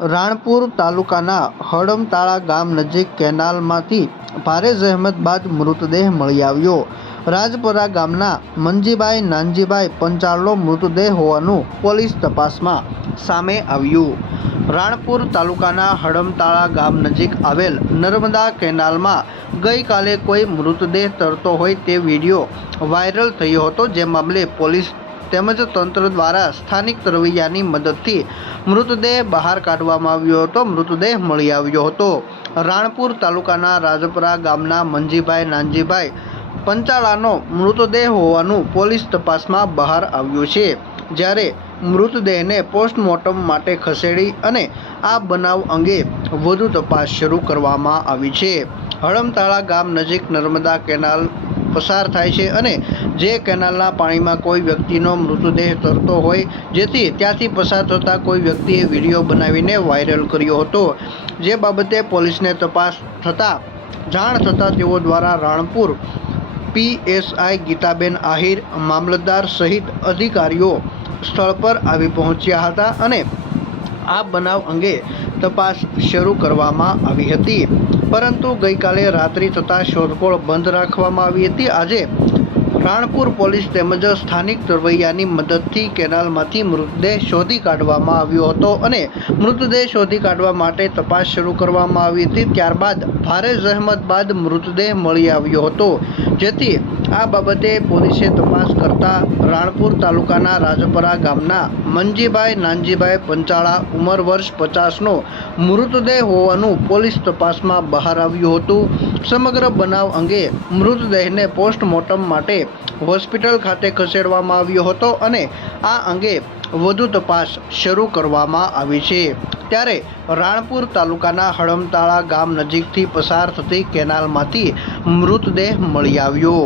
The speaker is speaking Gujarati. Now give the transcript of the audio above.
રાણપુર તાલુકાના હડમતાળા ગામ નજીક કેનાલમાંથી ભારે જહેમત બાદ મૃતદેહ મળી આવ્યો. રાજપરા ગામના મંજીભાઈ નાનજીભાઈ પંચાળનો મૃતદેહ હોવાનું પોલીસ તપાસમાં સામે આવ્યું. રાણપુર તાલુકાના હડમતાળા ગામ નજીક આવેલ નર્મદા કેનાલમાં ગઈકાલે કોઈ મૃતદેહ તરતો હોય તે વીડિયો વાયરલ થયો હતો, જે મામલે પોલીસ તેમજ તંત્ર દ્વારા સ્થાનિક તરવૈયાની મદદથી મૃતદેહ બહાર કાઢવામાં આવ્યો હતો. મૃતદેહ મળી આવ્યો હતો. રાણપુર તાલુકાના રાજપરા ગામના મંજીભાઈ નાનજીભાઈ પંચાળાનો મૃતદેહ હોવાનું પોલીસ તપાસમાં બહાર આવ્યું છે. જ્યારે મૃતદેહને પોસ્ટમોર્ટમ માટે ખસેડી અને આ બનાવ અંગે વધુ તપાસ શરૂ કરવામાં આવી છે. હળમતાળા ગામ નજીક નર્મદા કેનાલ પસાર થાય છે અને જે કેનાલના પાણીમાં કોઈ વ્યક્તિનો મૃતદેહ તરતો હોય, જેથી ત્યાંથી પસાર થતા કોઈ વ્યક્તિએ વીડિયો બનાવીને વાયરલ કર્યો હતો. જે બાબતે પોલીસને તપાસ થતાં જાણ થતાં તેઓ દ્વારા રાણપુર પીએસઆઈ ગીતાબેન આહિર, મામલતદાર સહિત અધિકારીઓ સ્થળ પર આવી પહોંચ્યા હતા અને આ બનાવ અંગે તપાસ શરૂ કરવામાં આવી હતી. પરંતુ ગઈકાલે રાત્રિ થતાં શોધખોળ બંધ રાખવામાં આવી હતી. આજે રાણપુર પોલીસ તેમજ સ્થાનિક તરવૈયાની મદદથી કેનાલમાંથી મૃતદેહ શોધી કાઢવામાં આવ્યો હતો અને મૃતદેહ શોધી કાઢવા માટે તપાસ શરૂ કરવામાં આવી હતી. ત્યારબાદ ભારે જહેમત બાદ મૃતદેહ મળી આવ્યો હતો, જેથી આ બાબતે પોલીસે તપાસ કરતા રાણપુર તાલુકાના રાજપરા ગામના મંજીભાઈ નાનજીભાઈ પંચાળા ઉંમર વર્ષ પચાસનો મૃતદેહ હોવાનું પોલીસ તપાસમાં બહાર આવ્યું હતું. સમગ્ર બનાવ અંગે મૃતદેહને પોસ્ટમોર્ટમ માટે હોસ્પિટલ ખાતે ખસેડવામાં આવ્યો હતો અને આ અંગે વધુ તપાસ શરૂ કરવામાં આવી છે. ત્યારે રાણપુર તાલુકાના હળમતાળા ગામ નજીકથી પસાર થતી કેનાલમાંથી મૃતદેહ મળી આવ્યો.